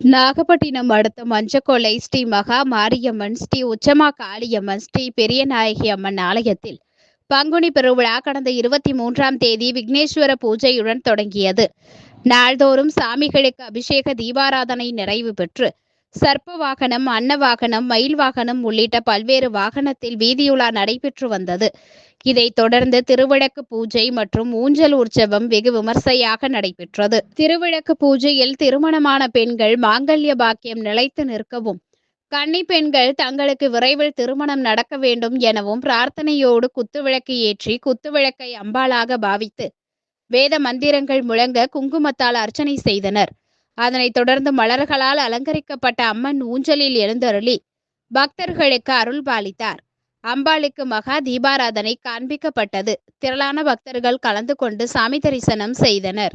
நாகப்பட்டினம் அடுத்த மஞ்சக்கொல்லை ஸ்ரீ மகா மாரியம்மன், ஸ்ரீ உச்சமா காளியம்மன், ஸ்ரீ பெரியநாயகி அம்மன் ஆலயத்தில் பங்குனி பெருவிழா கடந்த 23ஆம் தேதி விக்னேஸ்வர பூஜையுடன் தொடங்கியது. நாள்தோறும் சாமிகளுக்கு அபிஷேக தீபாராதனை நிறைவு பெற்று சர்ப்ப வாகனம், அன்ன வாகனம், மயில் வாகனம் உள்ளிட்ட பல்வேறு வாகனத்தில் வீதியுலா நடைபெற்று வந்தது. இதைத் தொடர்ந்து திருவிளக்கு பூஜை மற்றும் ஊஞ்சல் உற்சவம் வெகு விமர்சையாக நடைபெற்றது. திருவிளக்கு பூஜையில் திருமணமான பெண்கள் மாங்கல்ய பாக்கியம் நிலைத்து நிற்கவும், கன்னி பெண்கள் தங்களுக்கு விரைவில் திருமணம் நடக்க வேண்டும் எனவும் பிரார்த்தனையோடு குத்துவிளக்கு ஏற்றி குத்துவிளக்கை அம்பாளாக பாவித்து வேத மந்திரங்கள் முழங்க குங்குமத்தால் அர்ச்சனை செய்தனர். அதனைத் தொடர்ந்து மலர்களால் அலங்கரிக்கப்பட்ட அம்மன் ஊஞ்சலில் எழுந்தருளி பக்தர்களுக்கு அருள் பாலித்தார். அம்பாளுக்கு மகா தீபாராதனை காண்பிக்கப்பட்டது. திரளான பக்தர்கள் கலந்து கொண்டு சாமி தரிசனம் செய்தனர்.